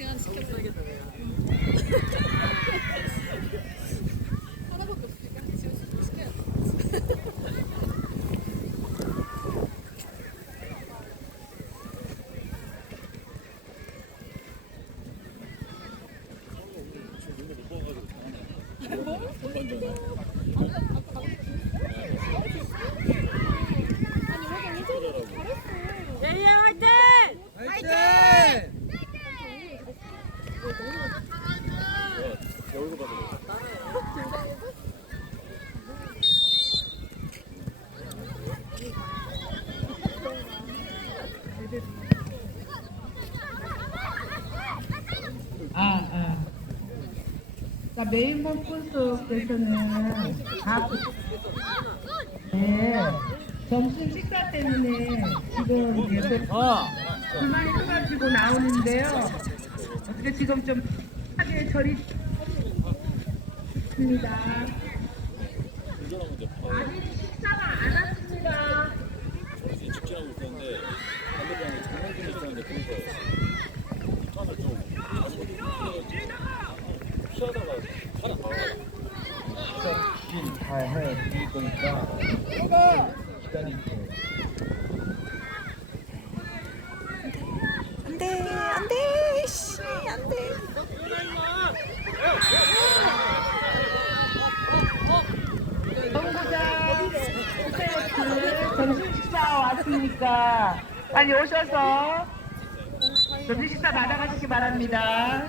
Anything else? 메인본 분수께서는 각, 네, 점심 식사 때문에 지금 계속 어. 그만이 해가지고 나오는데요. 어떻게 지금 좀 하게 처리 있습니다. 아직 식사가 안 왔습니다. 직진하고 있었는데 반대방에 장난감이 있었는데 그래서 좀 하나. 시킨 잘해 드릴 거니까 기다릴게요. 안돼 안돼 씨 안돼 정부장 점심 식사 왔으니까 빨리 오셔서 점심 식사 받아가시기 바랍니다.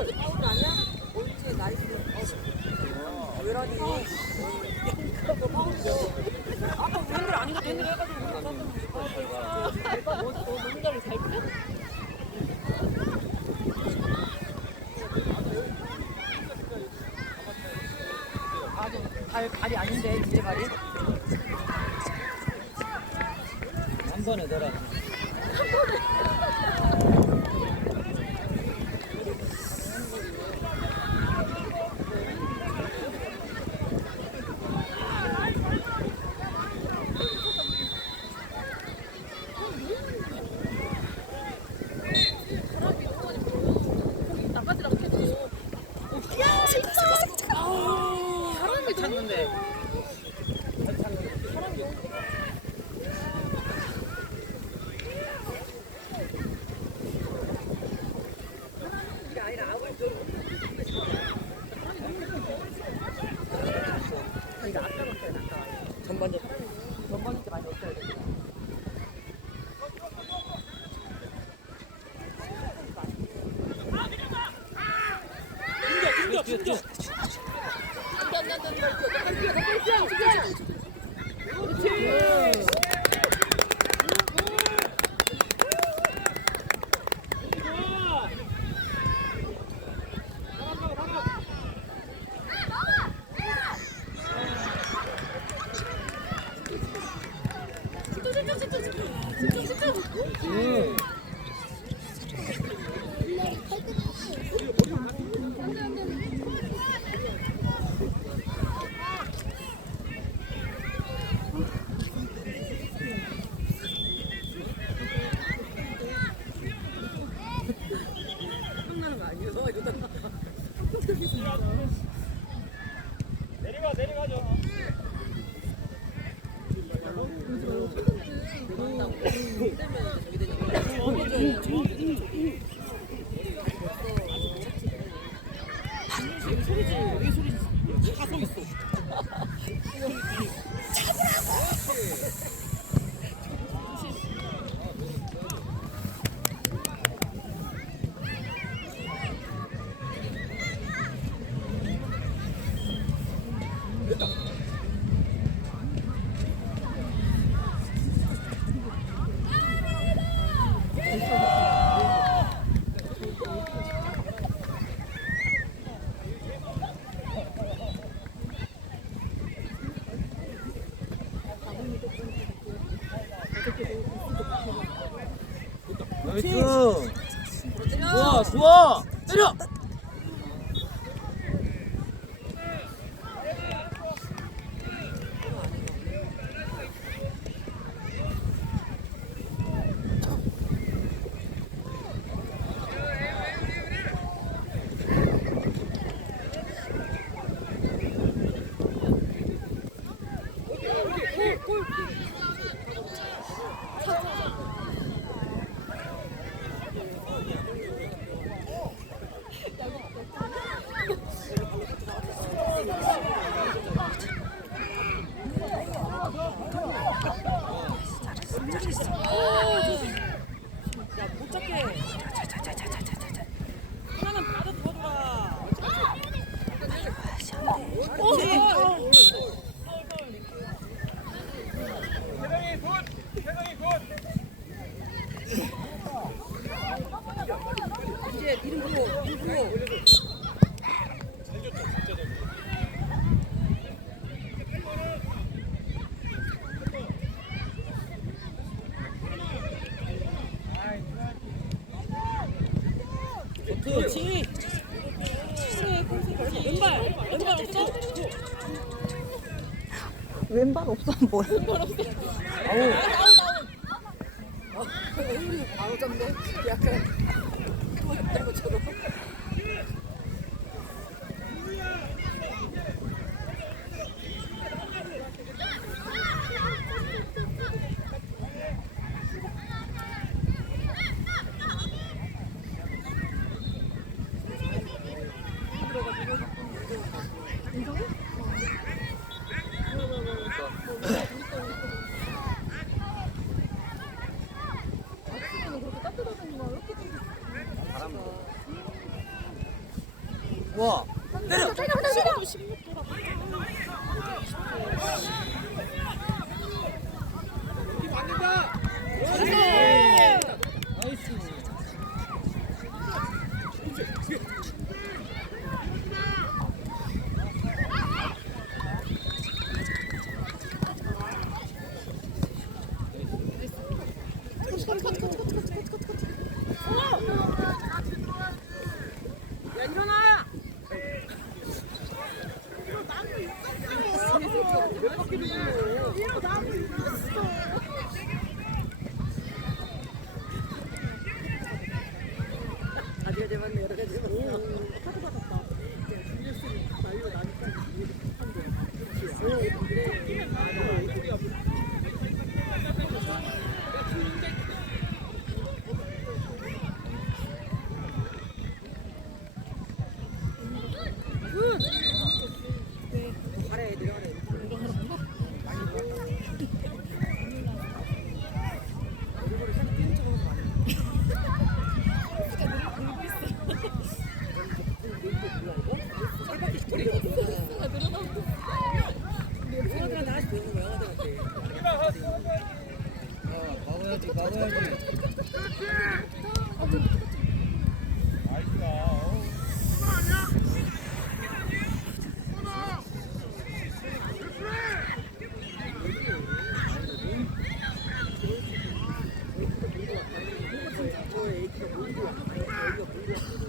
발 别动 내려가 내려가죠. 그러지 말고 나이스. 좋아, 좋아. 때려. 야못 찾게. 하나만 받아 도와줘라. 이제 이름 부르고 이름 부르고. 그렇지. 그래, 그래. 왼발, 왼발 없어? 왼발 없어 뭐야? 아우 컷컷컷 这回用，这回用，这回。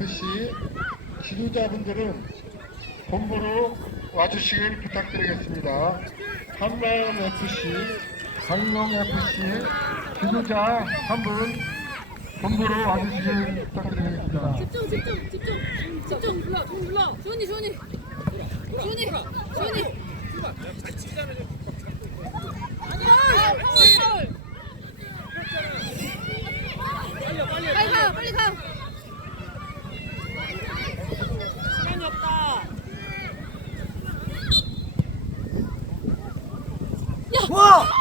FC 지도자분들은 본부로 와주시길 부탁드리겠습니다. 한라영 FC, 강릉 FC 지도자 한 분 본부로 와주시길 부탁드리겠습니다. 집중 집중 집중 집중 불러 좀 불러 주은이 주은이 주은이 주은이 아니야 빨리 가 빨리 가 报